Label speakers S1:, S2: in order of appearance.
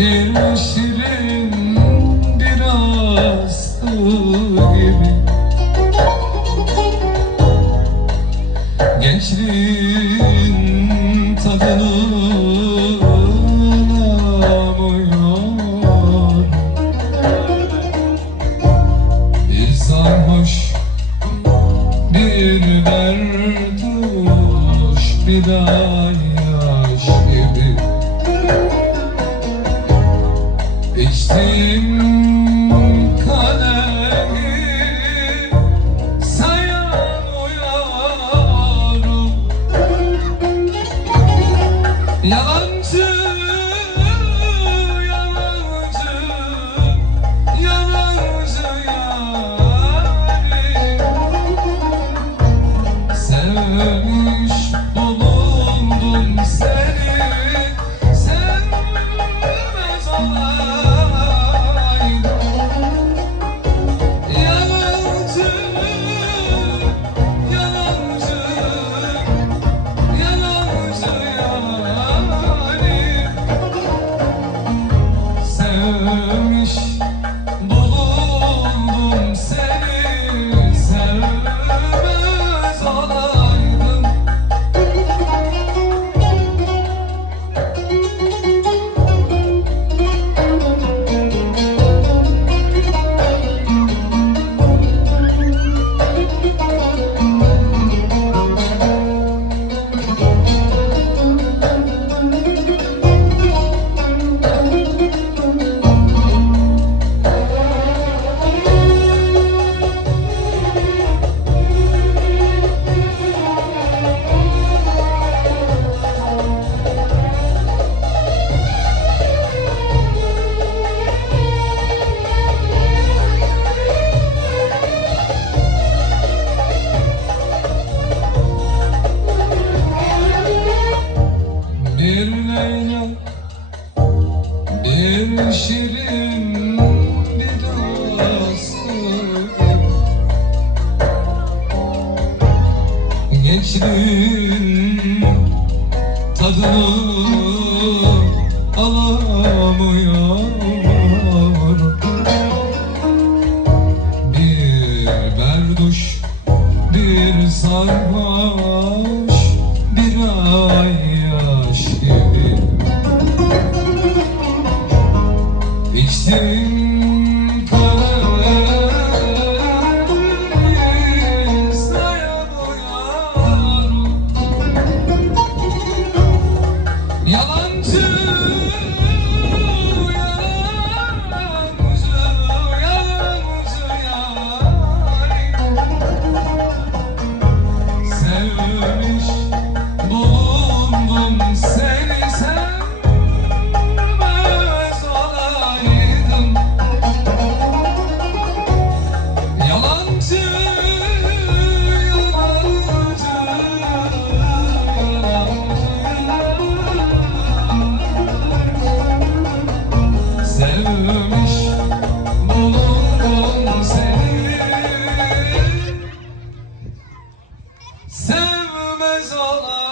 S1: Bir şirin bir astı gibi. Gençliğin tadını sarhoş bir berduş bir ay İçtim kadehi sayan uyarım Yalancı, yalancı, yalancı yarim Sevmiş Bir Leyla Bir Şirin Bir Aslı Gençliğin Tadını Alamıyor Bir berduş Bir sarhoş You. Sevmiş bulundum seni. Sevmez olaydım